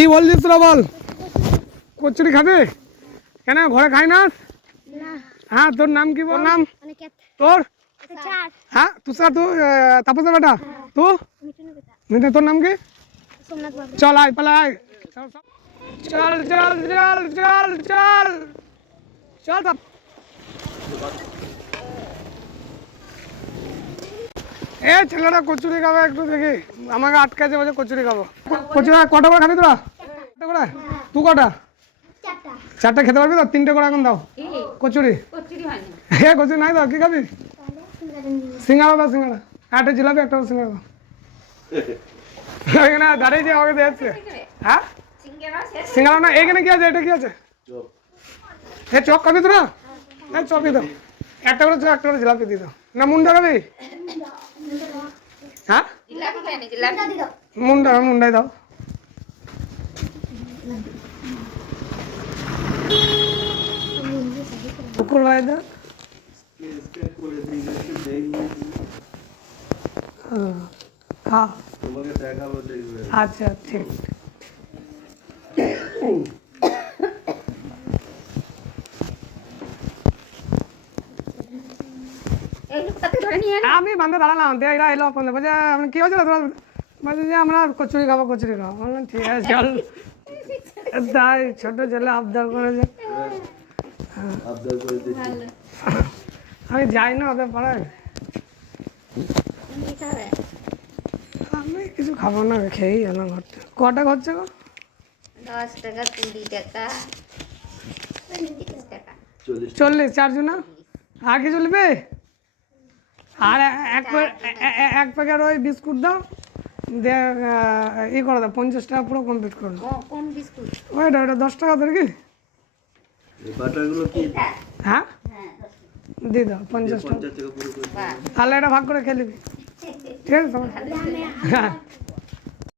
কি বলছিস তোরা বল? কচুরি খাবে? কেন ঘরে খাই না? হ্যাঁ, তোর নাম কি? বল নাম তোর। হ্যাঁ তুষার, তুই তাপসের বেটা। তুই মিঠু, তোর নাম কি? চল আয়, পালা আয়। চল চল চল চল চল চল। এ ছেলেরা কচুরি খাবে, একটু দেখি। আমাকে আটকাছে, বলছে কচুরি খাবো। কচুরি কটা করে খাবি তোরা? করে তুই কটা? চারটা খেতে পারবি তো? তিনটে করে এখন দাও কচুরি। হ্যাঁ কচুরি নাই দাও, কি খাবি? সিঙ্গাড়া দাও, সিঙ্গাড়া। একটা জিলাপি, একটা সিঙ্গাড়া দাও। এখানে দাঁড়িয়ে যে আমাকে দেখছে। হ্যাঁ সিঙ্গাড়া না, এখানে কি আছে? এটা কি আছে? এ চপ খাবি তোরা? হ্যাঁ চপই দাও। একটা করে চপ, একটা করে জিলাপি দিয়ে দাও। না মুন্ডা খাবি? হ্যাঁ মুন্ডাই দাও। কুকুর ভাই দাও। খা। আচ্ছা ঠিক। আমি বান্ধে দাঁড়ালাম, এরা এলো বলছে আপনি কি হয়েছিল তোরা? বলছে যে আমরা কচুরি খাবো, কচুরি খাবো। বললাম ঠিক আছে চল। তাই ছোট ছেলে আবদার করেছে। আমি যাই না ওদের পাড়ায়। আমি কিছু খাবো না, খেয়েই এলাম ঘরটা। কটা হচ্ছে গো? 10 টাকা, 20 টাকা, 30 টাকা, 40 চারজন। আর কিছু নেবে? আর এক প্যাকেট ওই বিস্কুট দাও, দিয়ে ই করে দাও, 50 টাকা পুরো কমপ্লিট করে দাও। কোন বিস্কুট? ওইটা 10 টাকা ধরে কি? হ্যাঁ দিয়ে দাও 50 টাকা। তাহলে এটা ভাগ করে খেয়ে নিবি, ঠিক আছে? হ্যাঁ